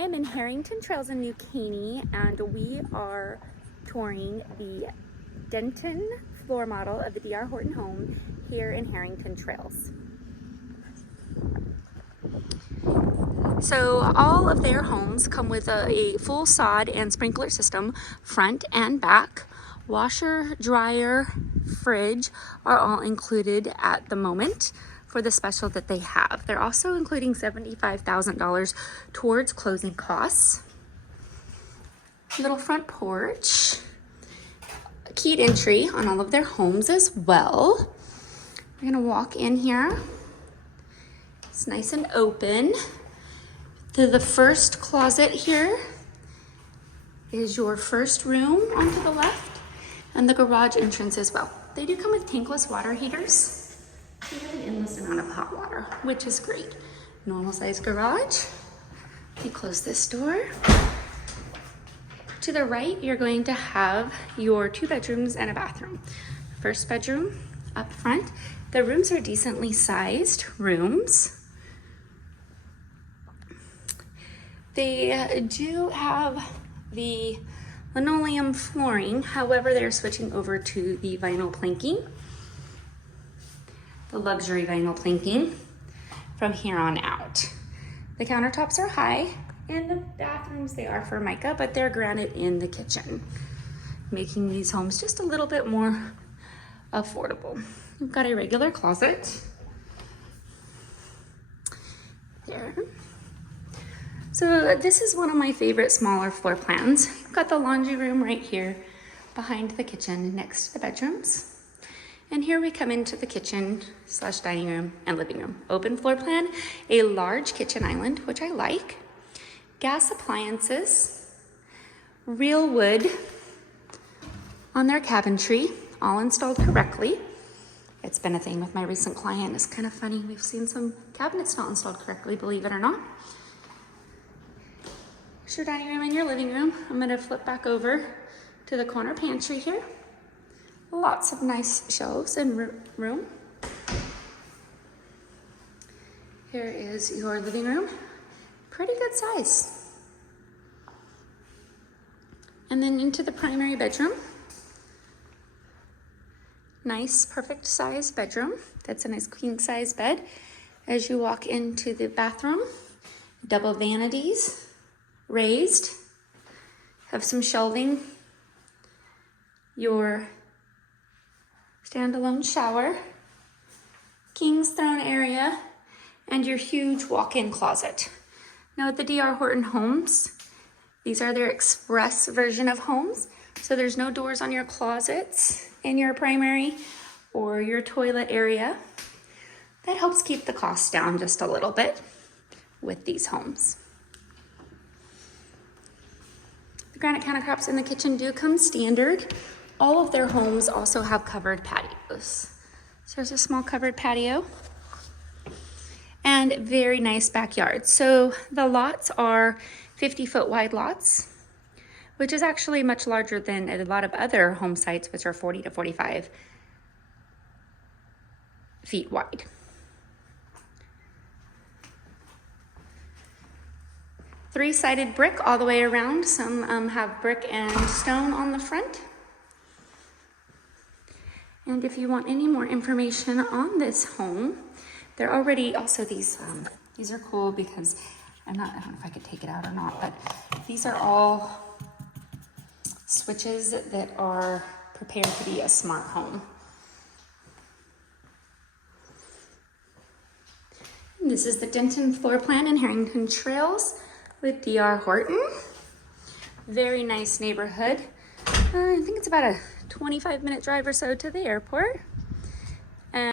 I'm in Harrington Trails in New Caney, and we are touring the Denton floor model of the DR Horton home here in Harrington Trails. So all of their homes come with a full sod and sprinkler system, front and back. Washer, dryer, fridge are all included at the moment for the special that they have. They're also including $75,000 towards closing costs. Little front porch, keyed entry on all of their homes as well. We're gonna walk in here. It's nice and open. To the first closet here is your first room onto the left, and the garage entrance as well. They do come with tankless water heaters. You have an endless amount of hot water, which is great. Normal size garage. You close this door. To the right, you're going to have your 2 bedrooms and a bathroom. First bedroom up front. The rooms are decently sized rooms. They do have the linoleum flooring, however, they're switching over to the vinyl planking, the luxury vinyl planking from here on out. The countertops are high. In the bathrooms, they are Formica, but they're granite in the kitchen, making these homes just a little bit more affordable. We've got a regular closet there. So this is one of my favorite smaller floor plans. You've got the laundry room right here behind the kitchen next to the bedrooms. And here we come into the kitchen / dining room and living room. Open floor plan, a large kitchen island, which I like. Gas appliances, real wood on their cabinetry, all installed correctly. It's been a thing with my recent client. It's kind of funny. We've seen some cabinets not installed correctly, believe it or not. Here's your dining room and your living room. I'm gonna flip back over to the corner pantry here. Lots of nice shelves and room. Here is your living room. Pretty good size. And then into the primary bedroom. Nice, perfect size bedroom. That's a nice queen size bed. As you walk into the bathroom, double vanities, raised, have some shelving, your standalone shower, king's throne area, and your huge walk-in closet. Now at the DR Horton Homes, these are their express version of homes. So there's no doors on your closets in your primary or your toilet area. That helps keep the costs down just a little bit with these homes. The granite countertops in the kitchen do come standard. All of their homes also have covered patios. So there's a small covered patio and very nice backyard. So the lots are 50-foot wide lots, which is actually much larger than a lot of other home sites, which are 40 to 45 feet wide. Three-sided brick all the way around. Some have brick and stone on the front. And if you want any more information on this home, there are already also these are cool because I don't know if I could take it out or not, but these are all switches that are prepared to be a smart home. And this is the Denton floor plan in Harrington Trails with DR Horton. Very nice neighborhood. I think it's about a 25-minute drive or so to the airport.